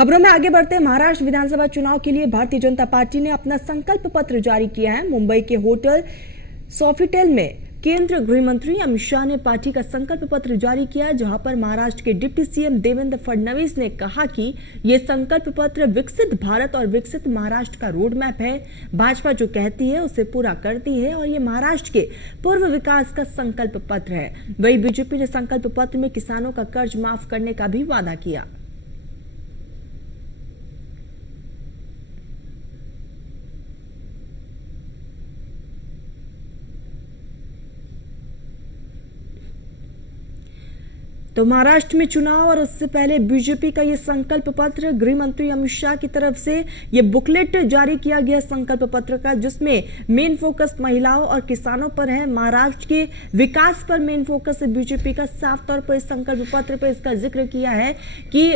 खबरों में आगे बढ़ते महाराष्ट्र विधानसभा चुनाव के लिए भारतीय जनता पार्टी ने अपना संकल्प पत्र जारी किया है। मुंबई के होटल सोफिटेल में केंद्रीय गृह मंत्री अमित शाह ने पार्टी का संकल्प पत्र जारी किया, जहां पर महाराष्ट्र के डिप्टी सीएम देवेंद्र फडणवीस ने कहा कि यह संकल्प पत्र विकसित भारत और विकसित महाराष्ट्र का रोड मैप है। भाजपा जो कहती है उसे पूरा करती है और ये महाराष्ट्र के पूर्व विकास का संकल्प पत्र है। वही बीजेपी ने संकल्प पत्र में किसानों का कर्ज माफ करने का भी वादा किया। तो महाराष्ट्र में चुनाव और उससे पहले बीजेपी का ये संकल्प पत्र, गृह मंत्री अमित शाह की तरफ से ये बुकलेट जारी किया गया संकल्प पत्र का, जिसमें मेन फोकस महिलाओं और किसानों पर है। महाराष्ट्र के विकास पर मेन फोकस है बीजेपी का। साफ तौर पर इस संकल्प पत्र पर इसका जिक्र किया है कि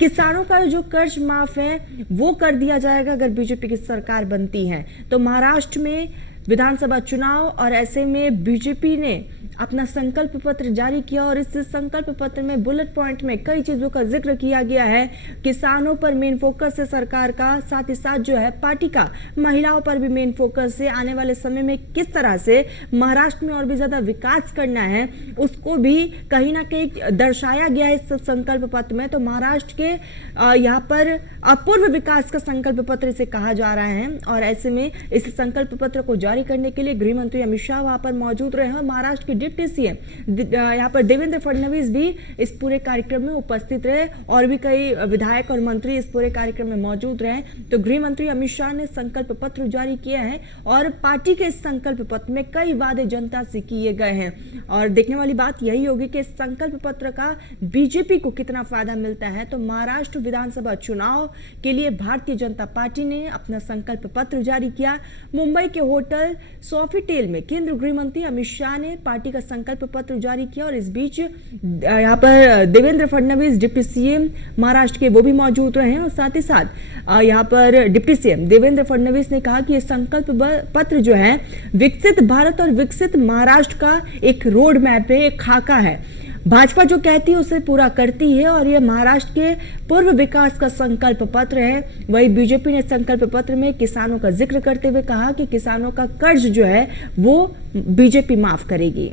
किसानों का जो कर्ज माफ है वो कर दिया जाएगा अगर बीजेपी की सरकार बनती है। तो महाराष्ट्र में विधानसभा चुनाव और ऐसे में बीजेपी ने अपना संकल्प पत्र जारी किया और इस संकल्प पत्र में बुलेट पॉइंट में कई चीजों का जिक्र किया गया है। किसानों पर मेन फोकस है सरकार का, साथ ही साथ जो है पार्टी का महिलाओं पर भी मेन फोकस है। आने वाले समय में किस तरह से महाराष्ट्र में और भी ज्यादा विकास करना है उसको भी कहीं ना कहीं दर्शाया गया है इस संकल्प पत्र में। तो महाराष्ट्र के यहाँ पर अपूर्व विकास का संकल्प पत्र इसे कहा जा रहा है और ऐसे में इस संकल्प पत्र को जारी करने के लिए गृह मंत्री अमित शाह वहां पर मौजूद रहे हैं। महाराष्ट्र के डिप्टी सीएम यहाँ पर देवेंद्र फडणवीस भी इस पूरे कार्यक्रम में उपस्थित रहे और भी कई विधायक और मंत्री इस पूरे कार्यक्रम में मौजूद रहे। तो गृह मंत्री अमित शाह ने संकल्प पत्र जारी किया है और पार्टी के इस संकल्प पत्र में कई वादे जनता से किए गए हैं और देखने वाली बात यही होगी कि इस संकल्प पत्र का बीजेपी को कितना फायदा मिलता है। तो महाराष्ट्र विधानसभा चुनाव के लिए भारतीय जनता पार्टी ने अपना संकल्प पत्र जारी किया। मुंबई के होटल सोफिटेल में केंद्रीय गृह मंत्री अमित शाह ने पार्टी का संकल्प पत्र जारी किया और इस बीच यहाँ पर देवेंद्र फडणवीस डिप्टी सीएम महाराष्ट्र के वो भी मौजूद रहे हैं और साथ ही साथ यहाँ पर डिप्टी सीएम देवेंद्र फडणवीस ने कहा कि ये संकल्प पत्र जो है विकसित भारत और विकसित महाराष्ट्र का एक रोड मैप है, एक खाका है। भाजपा जो कहती है उसे पूरा करती है और यह महाराष्ट्र के पूर्व विकास का संकल्प पत्र है। वही बीजेपी ने संकल्प पत्र में किसानों का जिक्र करते हुए कहा कि किसानों का कर्ज जो है वो बीजेपी माफ करेगी।